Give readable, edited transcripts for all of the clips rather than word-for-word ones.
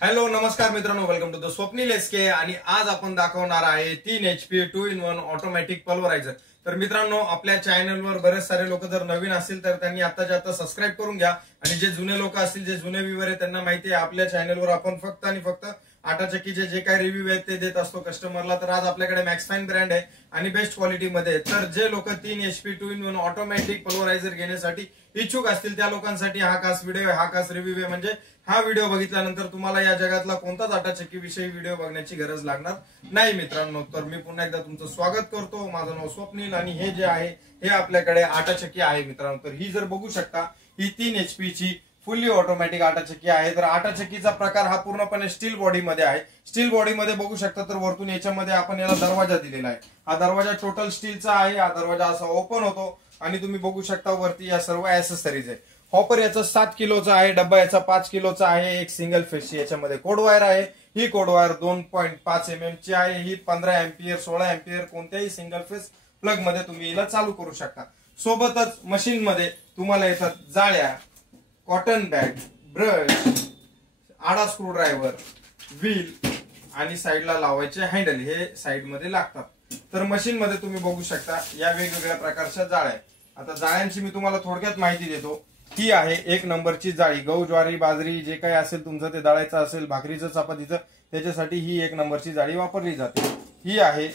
Hello नमस्कार मित्रांनो, welcome to the Swapnil SK. आणि आज आपण दाखवणार आहे 3 HP 2-in-1 ऑटोमॅटिक पल्वरायझर। तर मित्रांनो, आपल्या चॅनलवर बरेच सारे लोक जर नवीन असतील तर त्यांनी आताच्या आता सबस्क्राईब करून घ्या। आणि जे जुने लोक असतील, जे जुने व्ह्यूअर आहेत, त्यांना माहिती आहे आपल्या चॅनलवर आपण फक्त आणि फक्त आटाचक्कीचे जे काही रिव्ह्यू आहेत ते देत असतो कस्टमरला। तर आज आपल्याकडे मॅक्सफाईन ब्रँड आहे आणि बेस्ट क्वालिटी मध्ये। तर जे लोक 3 HP 2-in-1 ऑटोमॅटिक पल्वरायझर घेण्यासाठी इच्छुक असतील त्या लोकांसाठी हा खास व्हिडिओ आहे, हा खास रिव्ह्यू आहे। म्हणजे हा व्हिडिओ बघितल्यानंतर तुम्हाला या जगातला कोणताच आटाचक्की विषयी व्हिडिओ बघण्याची गरज लागणार नाही मित्रांनो। तर मी पुन्हा एकदा तुमचं स्वागत करतो। माझं नाव स्वप्नील आणि हे जे आहे हे आपल्याकडे आटाचक्की आहे मित्रांनो। तर ही जर बघू शकता, ही 3 HP ची फुल्ली ऑटोमॅटिक आटाचक्की आहे। तर आटाचक्कीचा प्रकार हा पूर्णपणे स्टील बॉडी मध्ये आहे। स्टील बॉडी मध्ये बघू शकता, तर वरतून याच्यामध्ये आपण याला दरवाजा दिलेला आहे। हा दरवाजा टोटल स्टीलचा आहे। हा दरवाजा असा ओपन होतो आणि तुम्ही बघू शकता वरती या सर्व ऍक्सेसरीज आहे। हॉपर याचा 7 किलोचा आहे, डब्बा याचा 5 किलोचा आहे। एक सिंगल फेसची याच्यामध्ये कोड वायर आहे। ही कोड वायर 2.5 mm ची आहे। ही 15 एम्पियर 16 एम्पियर कोणत्याही सिंगल फेस प्लग मध्ये तुम्ही हिला चालू करू शकता। सोबतच मशीन मध्ये तुम्हाला येतात जाळ्या, कॉटन बॅग, ब्रश, आडा स्क्रू ड्रायव्हर, व्हील आणि साईडला लावायचे हँडल हे साईड मध्ये लागतात। तर मशीन मध्ये तुम्ही बघू शकता या वेगवेगळ्या प्रकारच्या जाळ्या। आता जाळ्यांची मी तुम्हाला थोडक्यात माहिती देतो। ही आहे 1 नंबरची जाळी। गहू, ज्वारी, बाजरी जे काही असेल तुमचं ते दळायचं असेल, भाकरीचं, चपातीचं, त्याच्यासाठी ही 1 नंबरची जाळी वापरली जाते। ही आहे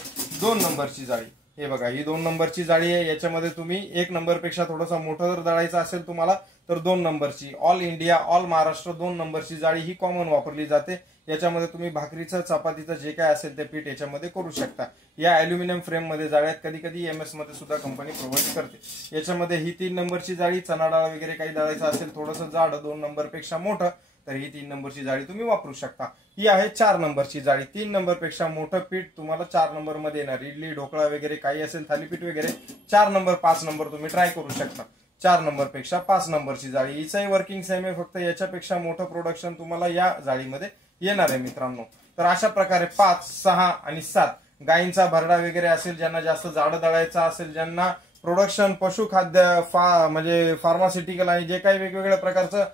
2 नंबरची जाळी। हे बघा, ही 2 नंबरची जाळी आहे। याच्यामध्ये तुम्ही 1 नंबर पेक्षा थोडासा मोठं जर दळायचं असेल तुम्हाला तर 2 नंबरची, ऑल इंडिया ऑल महाराष्ट्र 2 नंबरची जाळी ही कॉमन वापरली जाते। याच्यामध्ये तुम्ही भाकरीचं, चपातीचं जे काय असेल ते पीठ याच्यामध्ये करू शकता। या अल्युमिनियम फ्रेम मध्ये जाळ्यात कधी कधी MS मध्ये सुद्धा कंपनी प्रोव्हाइड करते। याच्यामध्ये ही 3 नंबरची जाळी, चणा डाळ वगैरे काही दळायचं असेल थोडंसं जाड 2 नंबर पेक्षा मोठं, तर ही 3 नंबरची जाळी तुम्ही वापरू शकता। ही आहे 4 नंबरची जाळी। 3 नंबर पेक्षा मोठं पीठ तुम्हाला 4 नंबर मध्ये येणार। इडली, ढोकळा वगैरे काही असेल, थालीपीठ वगैरे 4 नंबर 5 नंबर तुम्ही ट्राय करू शकता। 4 नंबर पेक्षा 5 नंबरची जाळी, हिचंही वर्किंग सेम आहे, फक्त याच्यापेक्षा मोठं प्रोडक्शन तुम्हाला या जाळीमध्ये येणार आहे मित्रांनो। तर अशा प्रकारे 5, 6 आणि 7 गायींचा भरडा वगैरे असेल, ज्यांना जास्त जाड दळायचा असेल, ज्यांना प्रोडक्शन पशुखाद्य म्हणजे फार्मास्युटिकल आणि जे काही वेगवेगळ्या प्रकारचं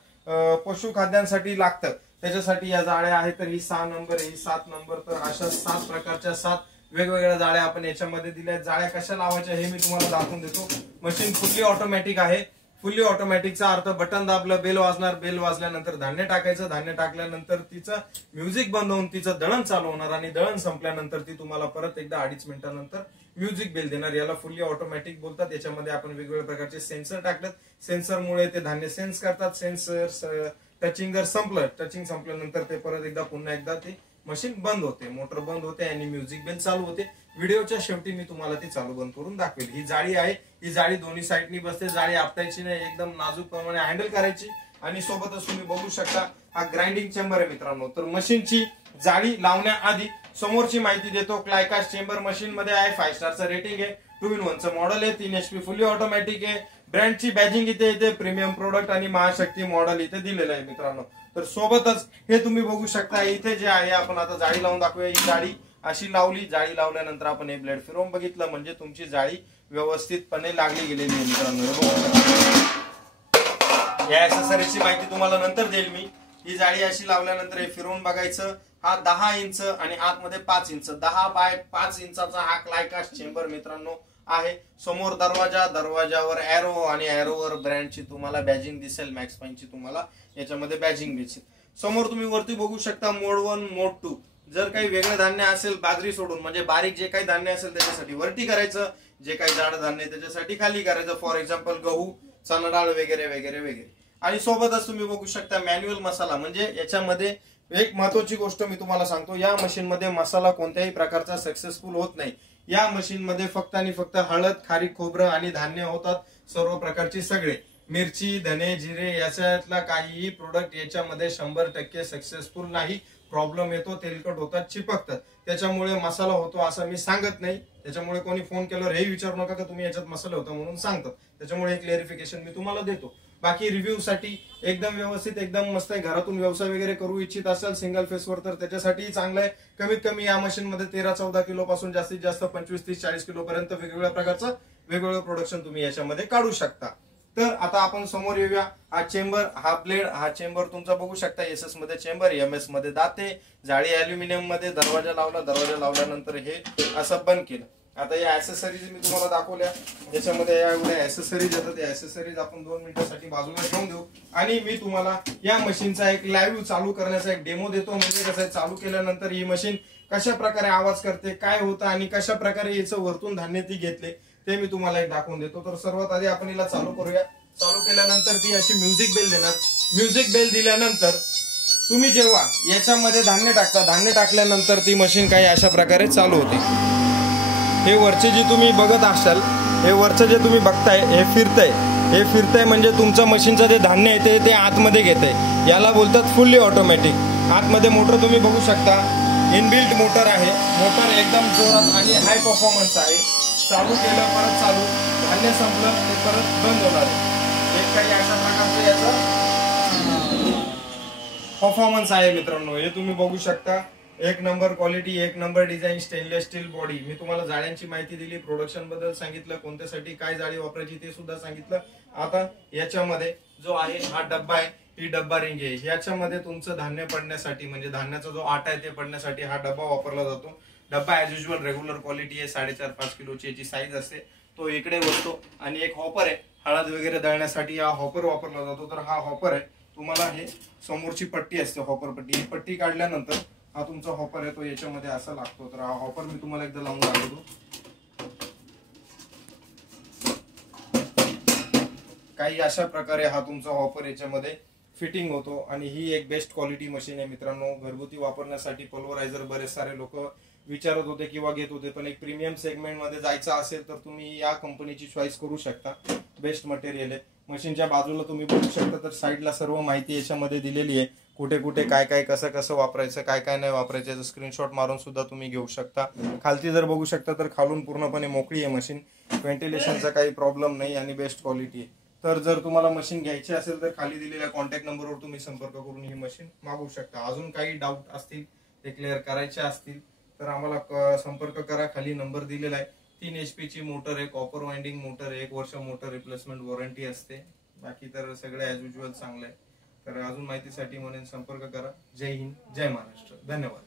पशुखाद्यांसाठी लागतं त्याच्यासाठी या जाळ्या आहेत। तर ही 6 नंबर, ही 7 नंबर। तर अशा 7 प्रकारच्या 7 वेगवेगळ्या जाळ्या आपण याच्यामध्ये दिल्या। जाळ्या कशा लावायच्या हे मी तुम्हाला दाखवून देतो। मशीन फुल्ली ऑटोमॅटिक आहे। फुल्ली ऑटोमॅटिकचा अर्थ बटन दाबलं, बेल वाजणार, बेल वाजल्यानंतर धान्य टाकायचं, धान्य टाकल्यानंतर तिचं म्युझिक बंद होऊन तिचं दळण चालू होणार आणि दळण संपल्यानंतर ती तुम्हाला परत एकदा 2.5 मिनिटांनंतर म्युझिक बेल देणार। याला फुल्ली ऑटोमॅटिक बोलतात। याच्यामध्ये आपण वेगवेगळ्या प्रकारचे सेन्सर टाकलेत। सेन्सरमुळे ते धान्य सेन्स करतात। सेन्सर टचिंग जर संपलं, टचिंग संपल्यानंतर ते परत एकदा पुन्हा एकदा ते मशीन बंद होते, मोटर बंद होते आणि म्युझिक बेल चालू होते। व्हिडिओच्या शेवटी मी तुम्हाला ती चालू बंद करून दाखवेल। ही जाळी आहे, ही जाळी दोन्ही साईडनी बसते। जाळी आपटायची नाही, एकदम नाजूक प्रमाणे हँडल करायची। आणि सोबतच तुम्ही बघू शकता हा ग्राइंडिंग चेंबर आहे मित्रांनो। तर मशीनची जाळी लावण्याआधी समोरची माहिती देतो। क्लायकास्ट चेंबर मशीन मध्ये आहे, 5 स्टारचं रेटिंग आहे, 2-in-1 चं मॉडेल आहे, 3 HP फुल्ली ऑटोमॅटिक आहे। ब्रँडची बॅजिंग इथे येते, प्रीमियम प्रोडक्ट आणि महाशक्ती मॉडेल इथे दिलेलं आहे मित्रांनो। तर सोबतच हे तुम्ही बघू शकता इथे जे आहे, आपण आता जाळी लावून दाखवूया। ही जाळी अशी लावली, जाळी लावल्यानंतर आपण हे ब्लेड फिरवून बघितलं म्हणजे तुमची जाळी व्यवस्थितपणे लागली गेलेली आहे मित्रांनो। या ऍक्सेसरीजची माहिती तुम्हाला नंतर देईल मी। ही जाळी अशी लावल्यानंतर हे फिरवून बघायचं। हा 10 इंच आणि आतमध्ये 5 इंच, 10 बाय 5 इंचाचा हा क्लायकास्ट चेंबर मित्रांनो आहे। समोर दरवाजा, दरवाजावर एरो आणि एरोवर ब्रँडची तुम्हाला बॅजिंग दिसेल, मॅक्सफाईनची तुम्हाला याच्यामध्ये बॅजिंग दिसेल। समोर तुम्ही वरती बघू शकता मोड 1 मोड 2। जर काही वेगळे धान्य असेल बाजरी सोडून, म्हणजे बारीक जे काही धान्य असेल त्याच्यासाठी वरती करायचं, जे काही जाड धान्य त्याच्यासाठी खाली करायचं। फॉर एक्झाम्पल गहू, चणा डाळ वगैरे वगैरे वगैरे। आणि सोबतच तुम्ही बघू शकता मॅन्युअल मसाला। म्हणजे याच्यामध्ये एक महत्वाची गोष्ट मी तुम्हाला सांगतो, या मशीन मध्ये मसाला कोणत्याही प्रकारचा सक्सेसफुल होत नाही। या मशीन मध्ये फक्त आणि फक्त हळद, खारीक, खोबरं आणि धान्य होतात, सर्व प्रकारची सगळे मिरची, धने, जिरे याच्यातला काहीही प्रोडक्ट याच्यामध्ये 100% सक्सेसफुल नाही। प्रॉब्लेम येतो, तेलकट होतात, चिपकतात, त्याच्यामुळे मसाला होतो असं मी सांगत नाही। त्याच्यामुळे कोणी फोन केल्यावर हे विचारू नका की तुम्ही याच्यात मसाला होता म्हणून सांगतात। त्याच्यामुळे एक क्लॅरिफिकेशन मी तुम्हाला देतो। बाकी रिव्ह्यू साठी एकदम व्यवस्थित, एकदम मस्त आहे। घरातून व्यवसाय वगैरे करू इच्छित असाल सिंगल फेसवर तर त्याच्यासाठी चांगलं आहे। कमीत कमी या मशीन मध्ये 13-14 किलो पासून जास्तीत जास्त 25-30-40 किलो पर्यंत वेगवेगळ्या प्रकारचं वेगवेगळं प्रोडक्शन तुम्ही याच्यामध्ये काढू शकता। तर आता आपण समोर येऊया. हा चेंबर, हा ब्लेड, हा चेंबर तुमचा बघू शकता. एसएस मध्ये चेंबर, एमएस मध्ये दाते, जाळी अल्युमिनियम मध्ये, दरवाजा लावला, दरवाजा लावल्यानंतर हे असं बंद केलं. आता या ऍसेसरीज मी तुम्हाला दाखवल्या, याच्यामध्ये या एवढ्या ऍसेसरीज येतात. या ऍसेसरीज आपण 2 मिनिटांसाठी बाजूला ठेवून देऊ आणि मी तुम्हाला या मशीनचा एक लाईव्ह चालू करण्याचा एक डेमो देतो. म्हणजे कसं आहे, चालू केल्यानंतर ही मशीन कशा प्रकारे आवाज करते, काय होतं आणि कशा प्रकारे याचं वरतून धान्य ती घेतले ते मी तुम्हाला एक दाखवून देतो. तर सर्वात आधी आपण हिला चालू करूया. चालू केल्यानंतर ती अशी म्युझिक बेल देणार. म्युझिक बेल दिल्यानंतर तुम्ही जेव्हा याच्यामध्ये धान्य टाकता, धान्य टाकल्यानंतर ती मशीन काही अशा प्रकारे चालू होते. हे वरचे जे तुम्ही बघत असाल, हे वरचं जे तुम्ही बघताय हे फिरतंय. हे फिरतंय म्हणजे तुमचं मशीनचं जे धान्य आहे ते आतमध्ये घेतंय. याला बोलतात फुल्ली ऑटोमॅटिक. आतमध्ये मोटर तुम्ही बघू शकता, इनबिल्ट मोटर आहे. मोटर एकदम जोरात आणि हाय परफॉर्मन्स आहे. चालू केलं, परत चालू, धान्य संपलं ते परत बंद होणार आहे. एक काही अशा प्रकारचं याचं परफॉर्मन्स आहे मित्रांनो. हे तुम्ही बघू शकता. एक नंबर क्वालिटी, एक नंबर डिझाईन, स्टेनलेस स्टील बॉडी. मी तुम्हाला जाळ्यांची माहिती दिली, प्रोडक्शन बद्दल सांगितलं, कोणत्यासाठी काय जाळी वापरायची ते सुद्धा सांगितलं. आता याच्यामध्ये जो आहे हा डब्बा आहे, ही डब्बा रिंग आहे. याच्यामध्ये तुमचं धान्य पडण्यासाठी म्हणजे धान्याचा जो आटा आहे ते पडण्यासाठी हा डब्बा वापरला जातो. डब्बा ऍज युजल रेग्युलर क्वालिटी आहे, 4.5-5 किलोची याची साईज असते. तो इकडे वळतो आणि एक हॉपर आहे, हळद वगैरे दळण्यासाठी हा हॉपर वापरला जातो. तर हा हॉपर आहे. तुम्हाला हे समोरची पट्टी असते, हॉपर पट्टी. ही पट्टी काढल्यानंतर हा तुमचा हॉपर आहे तो याच्यामध्ये असा लागतो. तर हा हॉपर मी तुम्हाला एकदा लावून दाखवतो. काही अशा प्रकारे हा तुमचा हॉपर याच्यामध्ये फिटिंग होतो आणि ही एक बेस्ट क्वालिटी मशीन आहे मित्रांनो. घरगुती वापरण्यासाठी पल्वरायझर बरेच सारे लोक विचारत होते किंवा घेत होते, पण एक प्रीमियम सेगमेंट मध्ये जायचं असेल तर तुम्ही या कंपनीची चॉईस करू शकता. बेस्ट मटेरियल आहे. मशीनच्या बाजूला तुम्ही बघू शकता तर साईडला सर्व माहिती याच्यामध्ये दिलेली आहे. कुठे कुठे काय काय कसं कसं वापरायचं, काय काय नाही वापरायचं, याचं स्क्रीनशॉट मारून सुद्धा तुम्ही घेऊ शकता. खालती जर बघू शकता तर खालून पूर्णपणे मोकळी आहे मशीन. व्हेंटिलेशनचा काही प्रॉब्लेम नाही आणि बेस्ट क्वालिटी आहे. तर जर तुम्हाला मशीन घ्यायची असेल तर खाली दिलेल्या कॉन्टॅक्ट नंबरवर तुम्ही संपर्क करून ही मशीन मागवू शकता. अजून काही डाऊट असतील, ते क्लिअर करायचे असतील तर आम्हाला संपर्क करा. खाली नंबर दिलेला आहे. 3 HP ची मोटर आहे, कॉपर वाइंडिंग मोटर आहे, 1 वर्ष मोटर रिप्लेसमेंट वॉरंटी असते. बाकी तर सगळे ऍज युजल चांगलं आहे. तर अजून माहितीसाठी म्हणून संपर्क करा. जय हिंद, जय महाराष्ट्र. धन्यवाद.